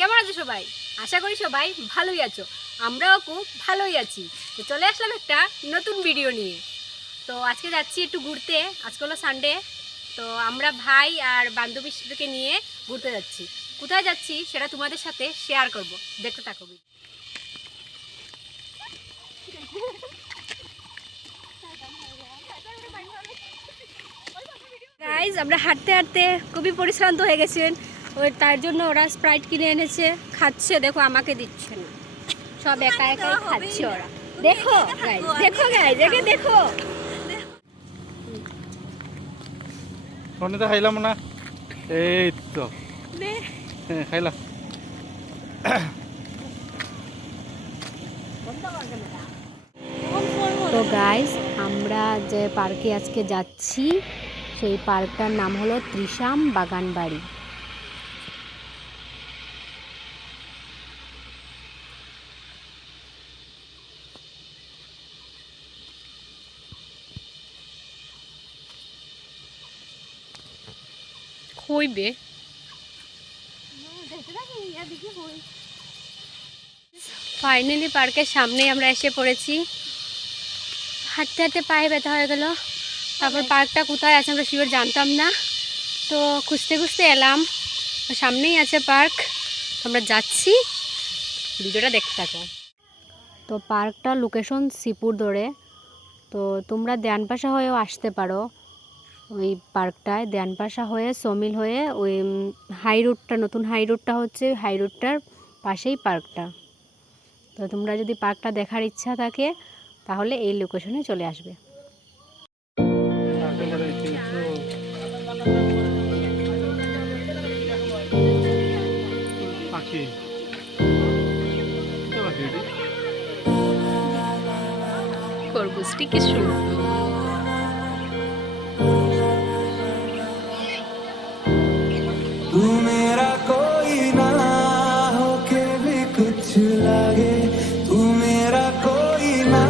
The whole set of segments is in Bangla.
কেমন আছো সবাই? আশা করি সবাই ভালোই আছো। আমরাও খুব ভালোই আছি। তো চলে আসলাম একটা নতুন ভিডিও নিয়ে। তো আজকে যাচ্ছি একটু ঘুরতে। আজকে হলো সানডে। তো আমরা ভাই আর বান্ধবীকে নিয়ে ঘুরতে যাচ্ছি। কোথায় যাচ্ছি সেটা তোমাদের সাথে শেয়ার করব। দেখতে থাকো। গাইজ, আমরা হাঁটতে হাঁটতে খুবই পরিশ্রান্ত হয়ে গেছেন। তার জন্য ওরা স্প্রাইট কিনে এনেছে, খাচ্ছে। দেখো, আমাকে দিচ্ছে না, সব একা একাই খাচ্ছে ওরা। দেখো গাইজ, দেখো গাইজ, একে দেখো। তো খাইলাম না, এই তো খাইলাম। তো গাইজ, আমরা যে পার্কে আজকে যাচ্ছি সেই পার্কটার নাম হলো ত্রিশাম বাগানবাড়ি। হইবে ফাইনালি পার্কের সামনেই আমরা এসে পড়েছি। হাঁটতে হাঁটতে পায়ে ব্যথা হয়ে গেল। তারপর পার্কটা কোথায় আছে আমরা শিওর জানতাম না, তো খুঁজতে খুঁজতে এলাম। সামনেই আছে পার্ক, আমরা যাচ্ছি। ভিডিওটা দেখতে থাকো। তো পার্কটার লোকেশন শ্রীপুর ধরে। তো তোমরা দেয়ানপাশা হয়েও আসতে পারো। ওই পার্কটায় দেয়ানপাশা হয়ে সমিল হয়ে ওই হাই রোডটা, নতুন হাই রোডটা হচ্ছে, হাই রোডটার পাশেই পার্কটা। তো তোমরা যদি পার্কটা দেখার ইচ্ছা থাকে তাহলে এই লোকেশনে চলে আসবে। খরগোশটি কি সুন্দর। तू मेरा कोई ना हो के भी कुछ लगे, तू मेरा कोई ना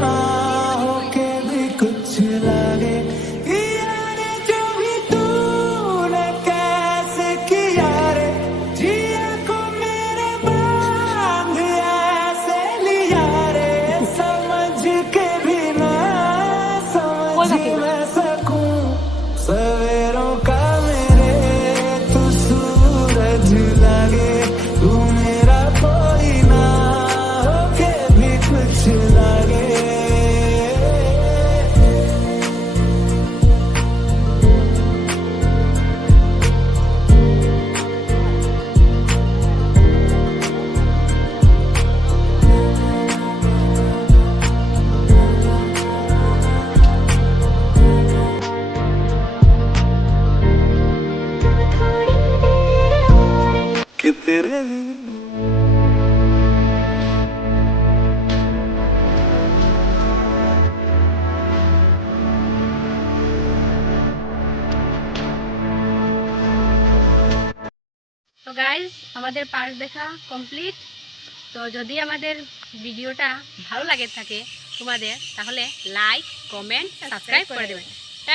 हो के भी कुछ लगे। यारे जो भी तूने कैसे किया रे, जिया को मेरे बांध ऐसे लिया रे, समझ के भी ना समझ मैं सकूं सवेरों का लगे। तू मेरा कोई ना होके भी कुछ लगे। कि तेरे তো গাইজ, আমাদের পার্ক দেখা কমপ্লিট। তো যদি আমাদের ভিডিওটা ভালো লাগে থাকে তোমাদের, তাহলে লাইক, কমেন্ট, সাবস্ক্রাইব করে দেবেন।